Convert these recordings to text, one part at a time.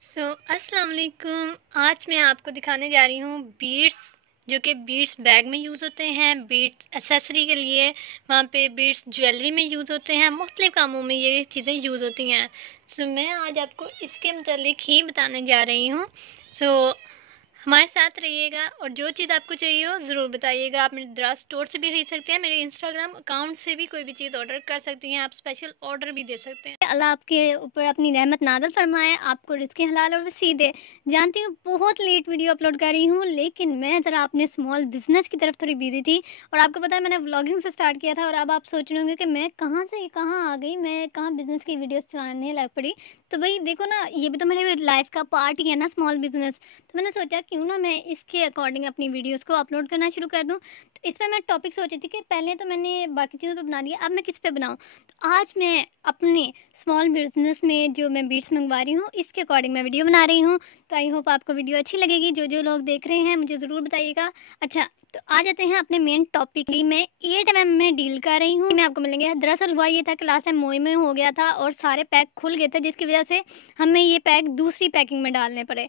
अस्सलाम वालेकुम। आज मैं आपको दिखाने जा रही हूँ बीड्स, जो कि बीड्स बैग में यूज़ होते हैं, बीड्स एक्सेसरी के लिए, वहाँ पे बीड्स ज्वेलरी में यूज़ होते हैं, मुख्तलिफ़ कामों में ये चीज़ें यूज़ होती हैं। मैं आज आपको इसके मुतालिक ही बताने जा रही हूँ। सो हमारे साथ रहिएगा और जो चीज़ आपको चाहिए हो ज़रूर बताइएगा। आप मेरे दराज स्टोर से भी खरीद सकते हैं, मेरे इंस्टाग्राम अकाउंट से भी कोई भी चीज़ ऑर्डर कर सकती हैं, आप स्पेशल ऑर्डर भी दे सकते हैं। अल्लाह आपके ऊपर अपनी रहमत नाज़िल फरमाए, आपको रिज़्क़ हलाल और वसीअ दे। जानती हूँ बहुत लेट वीडियो अपलोड कर रही हूँ, लेकिन मैं ज़रा अपने स्मॉल बिज़नेस की तरफ थोड़ी बिज़ी थी और आपको पता है मैंने व्लॉगिंग से स्टार्ट किया था और अब आप सोच रहे होंगे कि मैं कहाँ से कहाँ आ गई, मैं कहाँ बिज़नेस की वीडियोज़ चलाने लग पड़ी। तो भई देखो ना, ये भी तो मेरे लाइफ़ का पार्ट ही है ना स्मॉल बिज़नेस। तो मैंने सोचा क्यों ना मैं इसके अकॉर्डिंग अपनी वीडियोज़ को अपलोड करना शुरू कर दूँ। तो इस पे मैं टॉपिक सोची थी कि पहले तो मैंने बाकी चीज़ों पे बना दिया, अब मैं किस पे बनाऊँ? तो आज मैं अपने स्मॉल बिज़नेस में जो मैं बीट्स मंगवा रही हूँ, इसके अकॉर्डिंग मैं वीडियो बना रही हूँ। तो आई होप आपको वीडियो अच्छी लगेगी। जो लोग देख रहे हैं मुझे ज़रूर बताइएगा। अच्छा, तो आ जाते हैं अपने मेन टॉपिक की। मैं 8 एमएम में डील कर रही हूँ, में आपको मिलेंगे। दरअसल हुआ ये था कि लास्ट टाइम मोई में हो गया था और सारे पैक खुल गए थे, जिसकी वजह से हमें ये पैक दूसरी पैकिंग में डालने पड़े।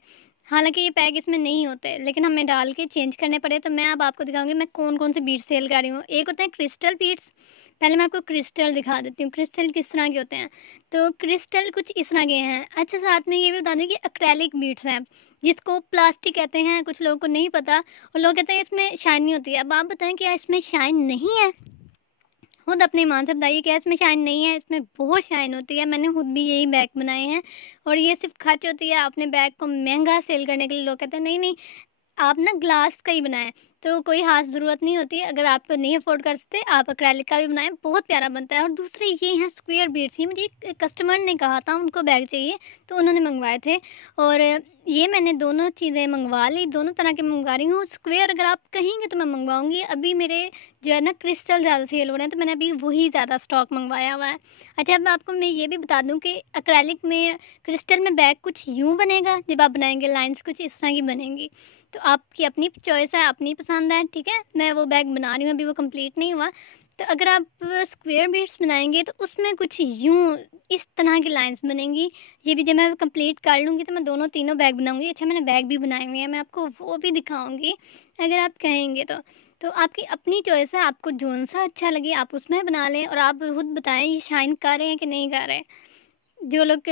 हालाँकि ये पैक इसमें नहीं होते, लेकिन हमें डाल के चेंज करने पड़े। तो मैं अब आपको दिखाऊँगी मैं कौन-कौन से बीड्स सेल कर रही हूँ। एक होते हैं क्रिस्टल बीड्स। पहले मैं आपको क्रिस्टल दिखा देती हूँ, क्रिस्टल किस तरह के होते हैं। तो क्रिस्टल कुछ इस तरह के हैं। अच्छा, साथ में ये भी बता दूँ कि एक्रेलिक बीड्स हैं, जिसको प्लास्टिक कहते हैं, कुछ लोगों को नहीं पता और लोग कहते हैं इसमें शाइन नहीं होती है। अब आप बताएँ क्या इसमें शाइन नहीं है? खुद अपने ईमान से बताइए क्या इसमें शाइन नहीं है? इसमें बहुत शाइन होती है। मैंने खुद भी यही बैग बनाए हैं और ये सिर्फ़ खर्च होती है अपने बैग को महँगा सेल करने के लिए। लोग कहते हैं नहीं, नहीं, आप ना ग्लास का ही बनाएँ, तो कोई ख़ास ज़रूरत नहीं होती है। अगर आप नहीं अफ़ोर्ड कर सकते, आप एक्रेलिक का भी बनाएँ, बहुत प्यारा बनता है। और दूसरे ये हैं स्क्वायर बीड्स, ये मुझे एक कस्टमर ने कहा था उनको बैग चाहिए, तो उन्होंने मँगवाए थे और ये मैंने दोनों चीज़ें मँगवा ली, दोनों तरह के मँगवा रही हूँ। स्क्वायर अगर आप कहेंगे तो मैं मँगवाऊँगी। अभी मेरे जो है ना क्रिस्टल ज़्यादा सेल हो रहे हैं, तो मैंने अभी वही ज़्यादा स्टॉक मँगवाया हुआ है। अच्छा, अब आपको मैं ये भी बता दूँ कि एक्रेलिक में, क्रिस्टल में बैग कुछ यूँ बनेगा, जब आप बनाएँगे लाइन्स कुछ इस तरह की बनेंगी। तो आपकी अपनी चॉइस है, अपनी पसंद है, ठीक है? मैं वो बैग बना रही हूँ, अभी वो कंप्लीट नहीं हुआ। तो अगर आप स्क्वायर बीड्स बनाएँगे तो उसमें कुछ यूँ इस तरह की लाइन्स बनेंगी। ये भी जब मैं कंप्लीट कर लूँगी तो मैं दोनों तीनों बैग बनाऊँगी। अच्छा, मैंने बैग भी बनाए हुए हैं, मैं आपको वो भी दिखाऊँगी अगर आप कहेंगे तो। तो आपकी अपनी चॉइस है, आपको जौन-सा अच्छा लगे आप उसमें बना लें और आप खुद बताएँ ये शाइन कर रहे हैं कि नहीं कर रहे। जो लोग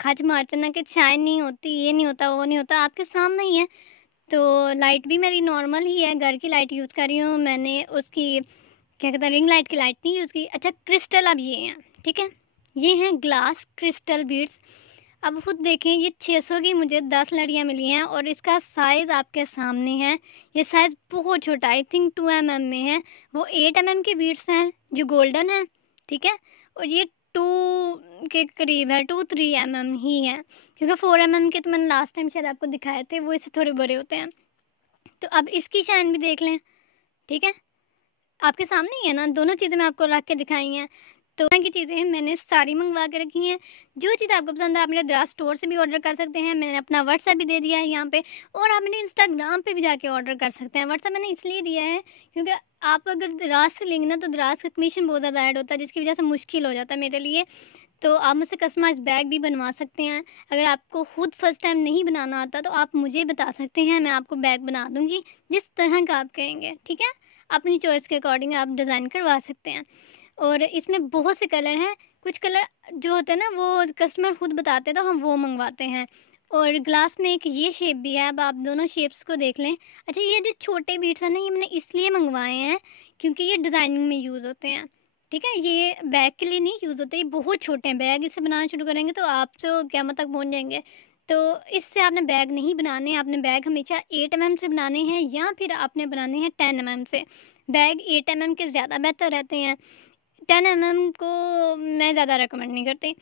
खच मारते हैं ना कि शाइन नहीं होती, ये नहीं होता, वो नहीं होता, आपके सामने ही है। तो लाइट भी मेरी नॉर्मल ही है, घर की लाइट यूज़ कर रही हूँ। मैंने उसकी क्या कहते हैं रिंग लाइट की लाइट नहीं यूज़ की। अच्छा, क्रिस्टल अब ये हैं, ठीक है? ये हैं ग्लास क्रिस्टल बीड्स। अब खुद देखें, ये 600 की मुझे 10 लड़ियाँ मिली हैं और इसका साइज़ आपके सामने है। ये साइज़ बहुत छोटा, आई थिंक 2 एमएम में है। वो 8 एमएम के बीड्स हैं जो गोल्डन है, ठीक है? और ये 2 के करीब है, 2-3 एमएम ही है, क्योंकि 4 एमएम के तो मैंने लास्ट टाइम शायद आपको दिखाए थे, वो इससे थोड़े बड़े होते हैं। तो अब इसकी शाइन भी देख लें, ठीक है? आपके सामने ही है ना, दोनों चीज़ें मैं आपको रख के दिखाई हैं। तो तरह की चीज़ें मैंने सारी मँगवा के रखी हैं। जो चीज़ आपको पसंद है आप मेरे दराज स्टोर से भी ऑर्डर कर सकते हैं। मैंने अपना व्हाट्सएप भी दे दिया है यहाँ पे और आप मेरे इंस्टाग्राम पे भी जाके ऑर्डर कर सकते हैं। व्हाट्सएप मैंने इसलिए दिया है क्योंकि आप अगर दराज से लेंगे ना तो दराज का कमीशन बहुत ज़्यादा ऐड होता है, जिसकी वज़ह से मुश्किल हो जाता है मेरे लिए। तो आप मुझसे कस्टमाइज़ बैग भी बनवा सकते हैं। अगर आपको खुद फर्स्ट टाइम नहीं बनाना आता तो आप मुझे बता सकते हैं, मैं आपको बैग बना दूँगी जिस तरह का आप कहेंगे, ठीक है? अपनी चॉइस के अकॉर्डिंग आप डिज़ाइन करवा सकते हैं। और इसमें बहुत से कलर हैं, कुछ कलर जो होते हैं ना वो कस्टमर खुद बताते हैं तो हम वो मँगवाते हैं। और ग्लास में एक ये शेप भी है, अब आप दोनों शेप्स को देख लें। अच्छा, ये जो छोटे बीट्स हैं ना ये मैंने इसलिए मँगवाए हैं क्योंकि ये डिज़ाइनिंग में यूज़ होते हैं, ठीक है? ये बैग के लिए नहीं यूज़ होते, ये बहुत छोटे हैं। बैग इससे बनाना शुरू करेंगे तो आप तो क़यामत तक पहुँच जाएँगे। तो इससे आपने बैग नहीं बनाने, आपने बैग हमेशा 8 एमएम से बनाने हैं या फिर आपने बनाने हैं 10 एमएम से। बैग 8 एमएम के ज़्यादा बेहतर रहते हैं, 10 एमएम को मैं ज़्यादा रिकमेंड नहीं करती।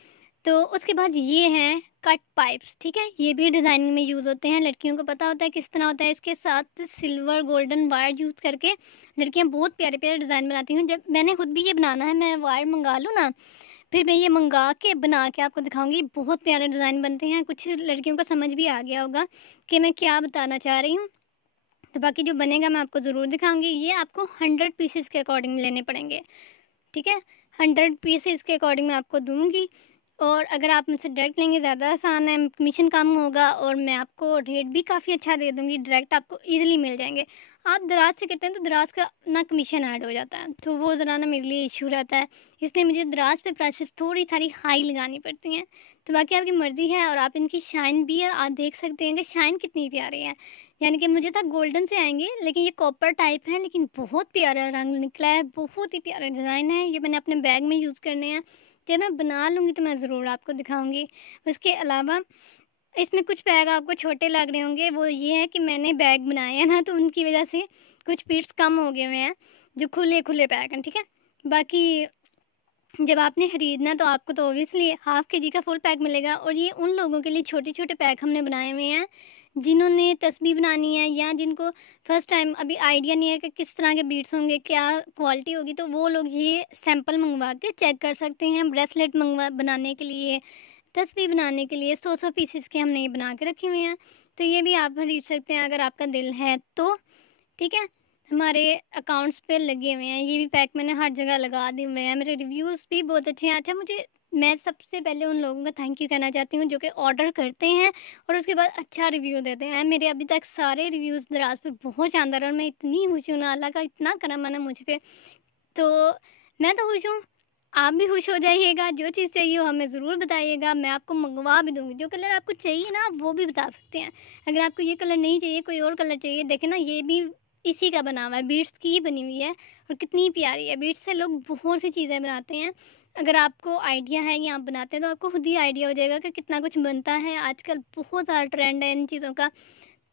तो उसके बाद ये हैं कट पाइप्स, ठीक है? ये भी डिज़ाइनिंग में यूज़ होते हैं, लड़कियों को पता होता है किस तरह होता है। इसके साथ सिल्वर गोल्डन वायर यूज़ करके लड़कियाँ बहुत प्यारे-प्यारे डिज़ाइन बनाती हैं। जब मैंने खुद भी ये बनाना है, मैं वायर मँगा लूँ ना, फिर मैं ये मँगा के बना के आपको दिखाऊँगी। बहुत प्यारे डिज़ाइन बनते हैं, कुछ लड़कियों को समझ भी आ गया होगा कि मैं क्या बताना चाह रही हूँ। तो बाकी जो बनेगा मैं आपको ज़रूर दिखाऊँगी। ये आपको 100 पीसेज़ के अकॉर्डिंग लेने पड़ेंगे, ठीक है? 100 पीसेज़ के अकॉर्डिंग मैं आपको दूँगी और अगर आप मुझसे डायरेक्ट लेंगे ज़्यादा आसान है, कमीशन कम होगा और मैं आपको रेट भी काफ़ी अच्छा दे दूँगी, डायरेक्ट आपको ईज़िली मिल जाएँगे। आप दराज़ से करते हैं तो दराज़ का ना कमीशन ऐड हो जाता है, तो वो ज़रा ना मेरे लिए इश्यू रहता है, इसलिए मुझे दराज़ पे प्राइसेस थोड़ी सारी हाई लगानी पड़ती हैं। तो बाकी आपकी मर्ज़ी है और आप इनकी शाइन भी आप देख सकते हैं कि शाइन कितनी प्यारी है। यानी कि मुझे था गोल्डन से आएँगे, लेकिन ये कॉपर टाइप है, लेकिन बहुत प्यारा रंग निकला है, बहुत ही प्यारा डिज़ाइन है। ये मैंने अपने बैग में यूज़ करने हैं। जब मैं बना लूँगी तो मैं ज़रूर आपको दिखाऊँगी। उसके अलावा इसमें कुछ बैग आपको छोटे लग रहे होंगे, वो ये है कि मैंने बैग बनाए हैं ना, तो उनकी वज़ह से कुछ पीस कम हो गए हुए हैं, जो खुले-खुले बैग हैं, ठीक है? बाकी जब आपने खरीदना तो आपको तो ऑब्वियसली हाफ़ केजी का फुल पैक मिलेगा और ये उन लोगों के लिए छोटे-छोटे पैक हमने बनाए हुए हैं, जिन्होंने तस्बीह बनानी है या जिनको फर्स्ट टाइम अभी आइडिया नहीं है कि किस तरह के बीड्स होंगे, क्या क्वालिटी होगी, तो वो लोग ये सैंपल मँगवा के चेक कर सकते हैं। ब्रेसलेट मँगवा बनाने के लिए, तस्बीह बनाने के लिए 100-100 पीसेस के हमने ये बना के रखे हुए हैं, तो ये भी आप खरीद सकते हैं अगर आपका दिल है तो, ठीक है? हमारे अकाउंट्स पे लगे हुए हैं, ये भी पैक मैंने हर जगह लगा दिए हुए हैं, मेरे रिव्यूज़ भी बहुत अच्छे हैं। अच्छा मैं सबसे पहले उन लोगों का थैंक यू कहना चाहती हूँ जो कि ऑर्डर करते हैं और उसके बाद अच्छा रिव्यू देते हैं। मेरे अभी तक सारे रिव्यूज़ दराज़ पे बहुत शानदार और मैं इतनी खुश हूँ ना, अल्लाह का इतना करम है ना मुझ पे। तो मैं तो खुश हूँ, आप भी खुश हो जाइएगा, जो चीज़ चाहिए वो हमें ज़रूर बताइएगा, मैं आपको मँगवा भी दूँगी। जो कलर आपको चाहिए ना, आप वो भी बता सकते हैं। अगर आपको ये कलर नहीं चाहिए, कोई और कलर चाहिए, देखें ना ये भी इसी का बना हुआ है, बीड्स की ही बनी हुई है और कितनी प्यारी है। बीड्स से लोग बहुत सी चीज़ें बनाते हैं। अगर आपको आइडिया है या आप बनाते हैं तो आपको खुद ही आइडिया हो जाएगा कि कितना कुछ बनता है। आजकल बहुत ज़्यादा ट्रेंड है इन चीज़ों का,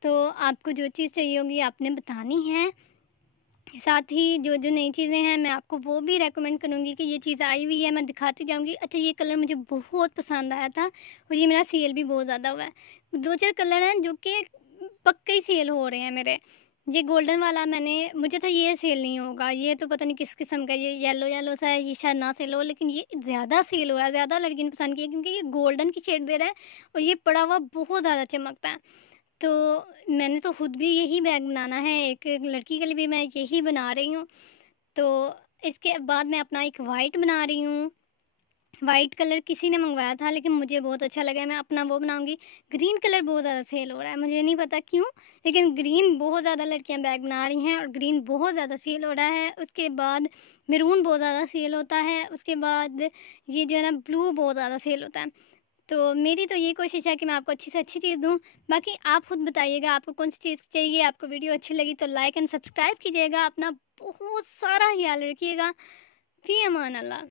तो आपको जो चीज़ चाहिए होगी आपने बतानी है। साथ ही जो-जो नई चीज़ें हैं मैं आपको वो भी रेकमेंड करूँगी कि ये चीज़ आई हुई है, मैं दिखाती जाऊँगी। अच्छा ये कलर मुझे बहुत पसंद आया था और ये मेरा सेल भी बहुत ज़्यादा हुआ है। 2-4 कलर हैं जो कि पक्के ही सेल हो रहे हैं मेरे। ये गोल्डन वाला मुझे था ये सेल नहीं होगा, ये तो पता नहीं किस किस्म का ये येलो-येलो सा है, ये शायद ना सेल हो, लेकिन ये ज़्यादा सेल हुआ है, ज़्यादा लड़की ने पसंद किया क्योंकि ये गोल्डन की शेड दे रहा है और ये पड़ा हुआ बहुत ज़्यादा चमकता है। तो मैंने तो खुद भी यही बैग बनाना है, एक लड़की के लिए भी मैं यही बना रही हूँ। तो इसके बाद मैं अपना एक वाइट बना रही हूँ। वाइट कलर किसी ने मँगवाया था लेकिन मुझे बहुत अच्छा लगा, मैं अपना वो बनाऊँगी। ग्रीन कलर बहुत ज़्यादा सेल हो रहा है, मुझे नहीं पता क्यों? लेकिन ग्रीन बहुत ज़्यादा लड़कियाँ बैग बना रही हैं और ग्रीन बहुत ज़्यादा सेल हो रहा है। उसके बाद मैरून बहुत ज़्यादा सेल होता है। उसके बाद ये जो है ना ब्लू बहुत ज़्यादा सेल होता है। तो मेरी तो ये कोशिश है कि मैं आपको अच्छी से अच्छी चीज़ दूँ। बाकी आप खुद बताइएगा आपको कौन-सी चीज़ चाहिए, आपको वीडियो अच्छी लगी तो लाइक एंड सब्सक्राइब कीजिएगा। अपना बहुत सारा ख़्याल रखिएगा। फ़ी अमान अल्लाह।